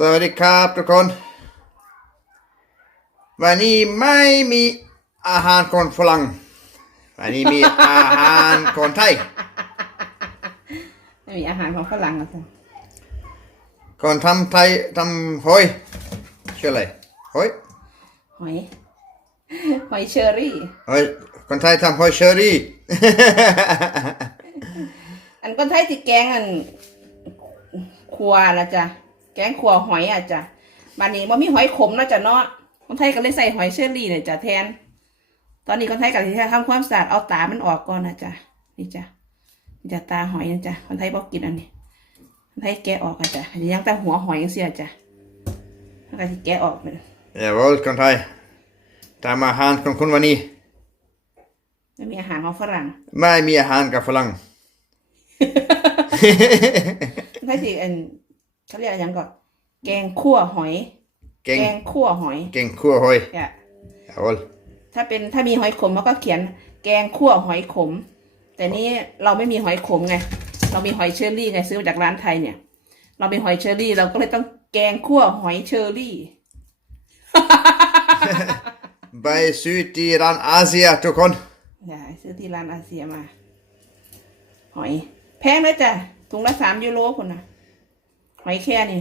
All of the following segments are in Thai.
สวัสดีครับทุกคน วันนี้ไม่มีอาหารคนฝรั่ง วันนี้มีอาหารคนไทย ไม่มีอาหารของฝรั่งนะจ๊ะคนทำไทยทำหอยชื่ออะไรหอยหอยหอยเชอรี่หอยคนไทยทำหอยเชอรี่ อันคนไทยที่แกงอันครัวนะจ๊ะ แกงครัวหอยอะจ้ะบานนี้ว่ามีหอยขมนะจ๊ะเนาะคนไทยก็เลยใส่หอยเชอรี่เนี่ยจ้ะแทน ตอนนี้คนไทยก็เลยทำความสะอาดเอาตามันออกก่อนนะจ๊ะนี่จ้ะนี่จ้ะตาหอยนะจ๊ะคนไทยบอกกินอันนี้คนไทยแกะออกอะจ้ะอันนี้ยังแต่หัวหอยยังเสียจ้ะแล้วก็ที่แกะออกเป็น Jawel, คนไทยทำอาหารของคุณวันนี้ไม่มีอาหารของฝรั่ง ไม่มีอาหารกับฝรั่ง ไม่สิอัน เขาเรียกอะไรอย่างก่อนแกงคั่วหอยเก่งแกงคั่วหอยเก่งคั่วหอยอะ Jawel. ถ้าเป็นถ้ามีหอยขมเขาก็เขียนแกงคั่วหอยขม แต่นี้เราไม่มีหอยขมไง เรามีหอยเชอรี่ไงซื้อมาจากร้านไทยเนี่ย เรามีหอยเชอรี่เราก็เลยต้องแกงคั่วหอยเชอรี่ไปซื้อที่ร้านอาเซียทุกคนอย่าซื้อที่ร้านอาเซียมา หอย แพงนะจ้ะถุงละสามยูโรคนนะ หอยแค่นี่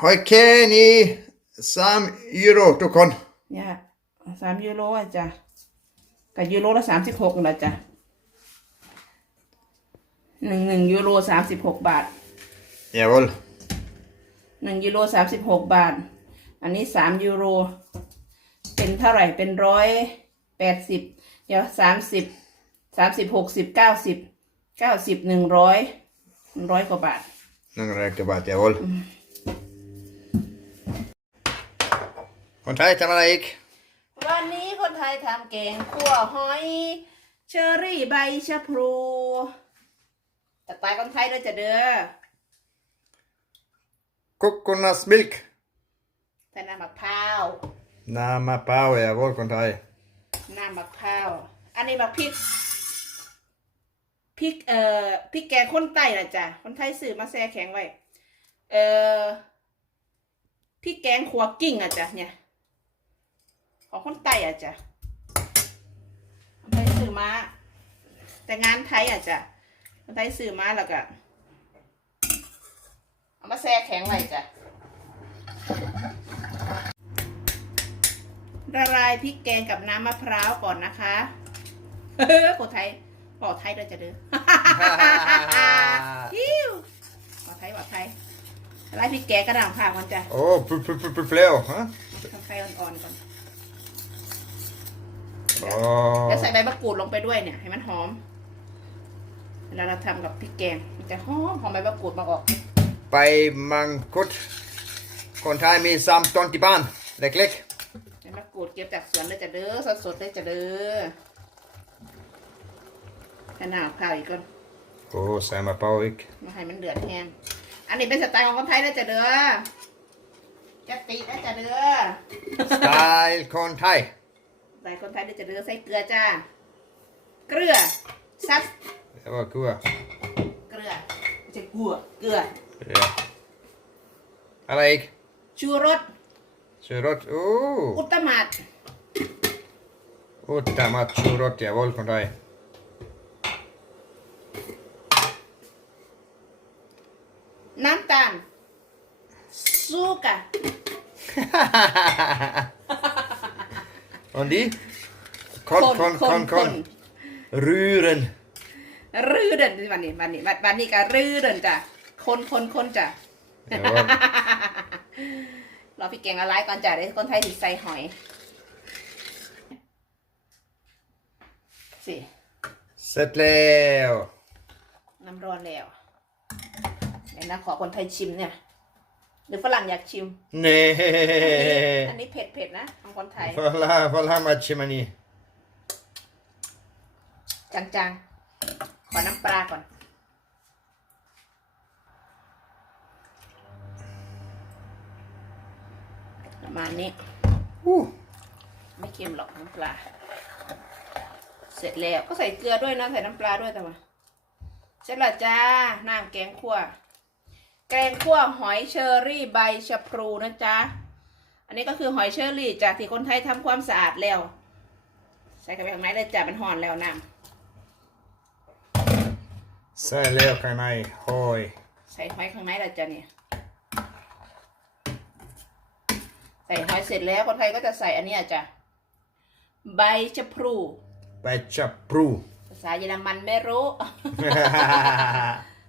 หอยแค่นี้สามยูโรทุกคนเนี่ยสามยูโรอะจ้ะกับยูโรละสามสิบหกนะจ้ะหนึ่งหนึ่งยูโรสามสิบหกบาท Jawel. หนึ่งยูโรสามสิบหกบาท อันนี้สามยูโร เป็นเท่าไหร่เป็นร้อยแปดสิบเดี๋ยวสามสิบสามสิบหกสิบเก้าสิบเก้าสิบหนึ่งร้อยร้อยกว่าบาท Någon räknar bara till håll. Kon tai tämä gick. วันนี้คนไทยทำแกงคั่วหอย เชอรี่ใบชะพลูจัดไปคนไทยด้วยจะเด้อ Kokonnasmilk. ใส่น้ำมะพร้าว Nämä pau ja voi kon tai. น้ำมะพร้าว อันนี้มะพริก พริกเอ่อพริกแกงคนใต้นะจ๊ะคนไทยซื้อมาแช่แข็งไว้ เอ่อพริกแกงขัวกิ้งอะจ๊ะเนี่ย ของคนใต้อะจ๊ะคนไทยซื้อมา แต่งานไทยอะจ๊ะคนไทยซื้อมาแล้วก็เอามาแช่แข็งไว้จ้ะละลายพริกแกงกับน้ำมะพร้าวก่อนนะคะเฮ้อคนไทย บอกไทยด้วยจะเด้อฮิวบอกไทยบอกไทยละลายพริกแกงกระด่างค่ะมันจะ Åh, pu pu pu pu fleo. Huh? ทำไฟอ่อนๆก่อน Åh. แล้วใส่ใบมะกรูดลงไปด้วยเนี่ย ให้มันหอมเวลาเราทำกับพริกแกงมันจะหอมหอมใบมะกรูดมาออก ไปมังคุดคนไทยมีสามต้นที่บ้านเล็กใบมะกรูดเก็บจากสวนเลยจะเด้อสดๆเลยจะเด้อ ให้หน้าข้าวอีกก่อนๆโอ้แซมมาเปาอีกมาให้มันเดือดแห้งอันนี้เป็นสไตล์ของคนไทยนะจ๊ะเด้อจะตินะจ๊ะเด้อสไตล์คนไทยสไตล์คนไทยนะจ๊ะเด้อใส่เกลือจ้าเกลือซับ det var kul เกลือไม่ใช่กัวเกลือ ja. อะไรอีกชูรสชูรสโอ้อุตตมัดอุตมัดชูรส ja voll คนไทย น้ำตาลซูกะ och de kon kon kon kon ruren รื้อเดินวันนี้วันนี้วันวันนี้ก็รื้อเดินจ้ะคนคนคนจ้ะ ja voll รอพี่แกงอะไรก่อนจ้ะเดี๋ยวคนไทยติดใส่หอยสิเสร็จแล้วน้ำร้อนแล้วเดี๋ยวนะขอคนไทยชิมเนี่ย หรือฝรั่งอยากชิมนี่อันนี้เผ็ดเผ็ดๆนะของคนไทยฟอลาฟอลามาชิมานี่จางๆ ขอน้ำปลาก่อน ประมาณนี้อู้ไม่เค็มหรอกน้ำปลา เสร็จแล้วก็ใส่เกลือด้วยนะ ใส่น้ำปลาด้วยแต่ว่า เสร็จแล้วจ้าน้ำแกงคั่ว แกงคั่วหอยเชอรี่ใบชะพลูนะจ๊ะ อันนี้ก็คือหอยเชอรี่จากที่คนไทยทำความสะอาดแล้ว ใส่กระไปข้างในเลยจ้ะมันห่อนแล้วน้ใส่แล้วข้างในหอยำใส่หอยข้างในแล้วจ้ะเนี่ยใส่หอยเสร็จแล้วคนไทยก็จะใส่อันเนี้ยจ้ะใบชะพลูไปจับปรูภาษาเยอรมันไม่รู้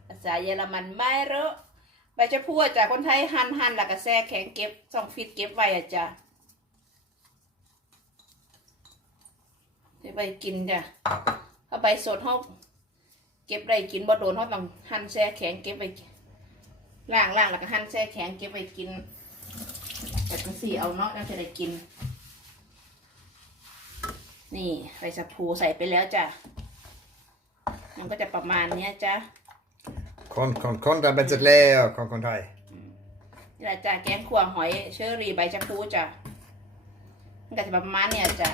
ภาษาเยอรมันไม่รู้ใบชะพูอะจ้ะคนไทยหั่นหั่นแล้วก็แช่แข็งเก็บสองฟิตเก็บไว้อะจ้ะเดี๋ยวไปกินจ้ะถ้าใบสดเขาเก็บได้กินบ่โดนเขาต้องหั่นแช่แข็งเก็บไว้ล่างล่างแล้วก็หั่นแช่แข็งเก็บไว้กินแต่ก็สี่เอาเนาะน่าจะได้กิน นี่ใบชะพูใส่ไปแล้วจ้ะมันก็จะประมาณเนี้ยจ้ะ คนคนคนแต่เป็นเสร็จแล้วคนคนไทยนี่แหละจ้ะแกงขั่วหอยเชอรี่ใบชะพูจ้ะมันก็จะประมาณเนี้ยจ้ะ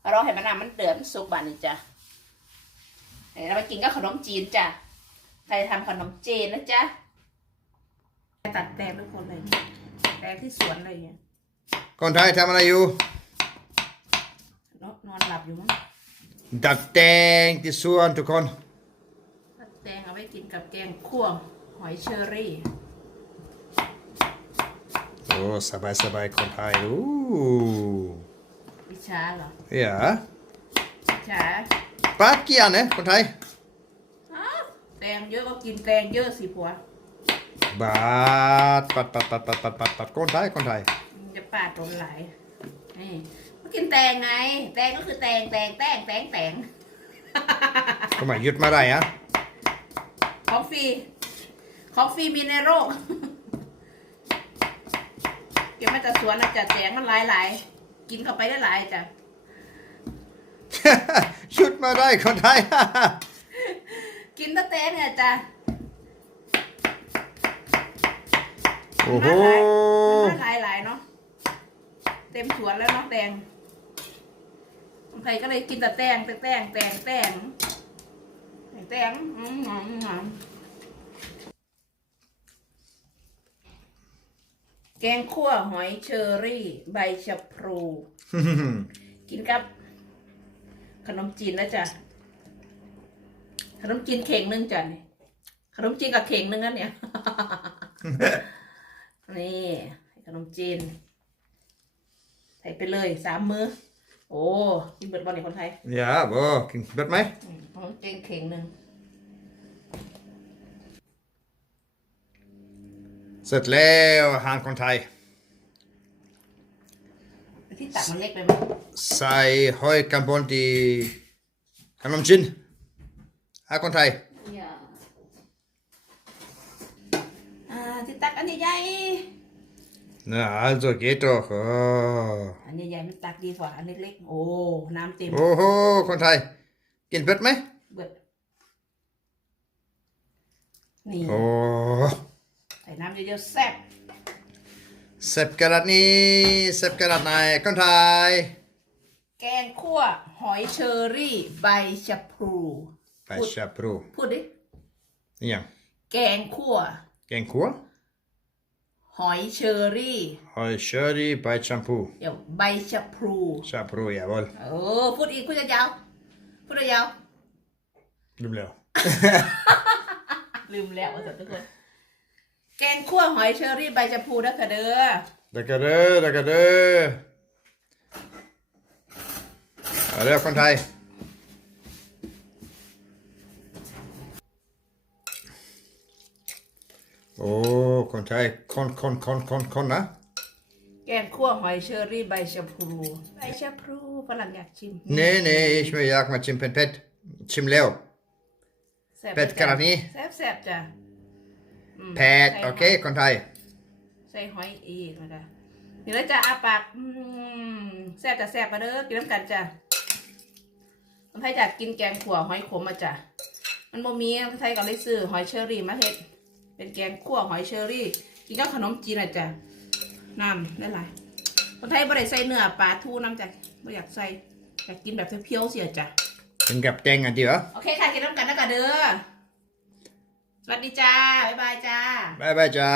เอารอให้มันน้ำมันเดือดมันสุกบานนี่จ้ะเดี๋ยวเราไปกินกับขนมจีนจ้ะใครทำขนมจีนนะจ๊ะตัดแตงทุกคนเลยแตงที่สวนเลยเนี่ยคนไทยทำอะไรอยู่ นอนนอนหลับอยู่มั้งดัดแตงที่สวนทุกคนตั ดแตงเอาไว้กินกับแกงขั่วหอยเชอรี่ โอ้สบายสบายคนไทยอู้วิชาเหรอ ja วิชาปัดกี่อันเนี่ยคนไทยอ้าวแตงเยอะก็กินแตงเยอะสิผัวบาดปัดปัดปัดปัดปัดปัดปัดคนไทยคนไทยมันจะปาดโดนไหลายนี่มากินแตงไง แตงก็คือแตงแตงแตงแตงแตง ทำไมหยุดมาได้อะ ของฟรี ของฟรีมีในโลกเก็บมาจากสวนนะจ๊ะแตงมันหลายหลายๆกินเข้าไปได้หลายจ้ะหยุดมาได้คนไทยกินแตะแตงเนี่ยจ้ะโอ้โหมันหลายหลายๆเนาะ เต็มสวนแล้วเนาะแตงใครก็เลยกินแต่แตงแต่แตงแตงแตง แตงอืมหอมหอมแกงคั่วหอยเชอรี่ ใบชะพลู กินกับ ขนมจีนนะจ๊ะขนมจีนเข่งหนึงจ้ะนี่ขนมจีนกับเข่งหนึงนั่นเนี่ยนี่ขนมจีนใส่ไปเลยสามมือ โอ้กินเบิดบอลในคนไทย ja, bo, ging het met mij? อืมขนมจีนเข่งหนึ่ง Zet leo, haan kon hij. ที่ตักมันเล็กไปไหม Zij hoi kan bon die kan om gin. Haan kon hij. อย่าอ่าที่ตักอันใหญ่ Nou, also geht doch. Oh, ๆอันใหญ่ๆมันตักดีกว่าอันเล็กๆ โอ้ น้ำเต็ม oh, oh kon hij. Kind met mij? เบิดนี่ Oh, ใส่น้ำเยอะๆแซ่บ sep kan dat niet, sep kan dat niet. Kon hij. แกงคั่ว หอยเชอรี่ ใบชะพลู Bij Chapro. พูดดิ Ja. แกงคั่ว Geen koor? หอยเชอรี่ Hoi sherry bij shampoo. เดี๋ยวใบชะพลู Chapro, jawel. เออพูดอีกพูดยาวๆพูดยาว Doe leo. ๆลืมแล้วว่าสัตว์ทุกคน แกงคั่วหอยเชอรี่ใบชะพลูนะค่ะเด้อ Lekker de, lekker de. Allee, kon hij. Oh, kon hij. Kon, kon, kon, kon, kon, hè? แกงคั่วหอยเชอรี่ใบชะพลูใบชะพลูฝรั่งอยากชิม Nee, nee, ik wil jaag met Jim Pet Pet. Jim Leo. แซ่บเป็ดขนาดนี้แซ่บแซ่บๆจ้ะอืม Pet, ใส่หย oké, kon hij. ใส่หอยอีกนะคะนี่แล้วจะอาปากอืมแซ่บจะแซ่บมาเด้อกินน้ำกันจ้ะคนไทยจะกินแกงขั่วหอยขมมาจ้ะมันบ่มีคนไทยก็เลยซื้อหอยเชอรี่มาเฮ็ด เป็นแกงขั่วหอยเชอรี่กินกับขนมจีนอะจ้ะน้ำได้หลายคนไทยบ่ได้ใส่เนื้อปลาทูน้ำจ้ะไม่อยากใส่อยากกินแบบเพียวๆเสียจ้ะ Ik heb dingen die, hè? โอเคค่ะกินน้ำกันนะกันเด้อสวัสดีจ้าบ๊ายบายจ้าบ๊ายบายจ้า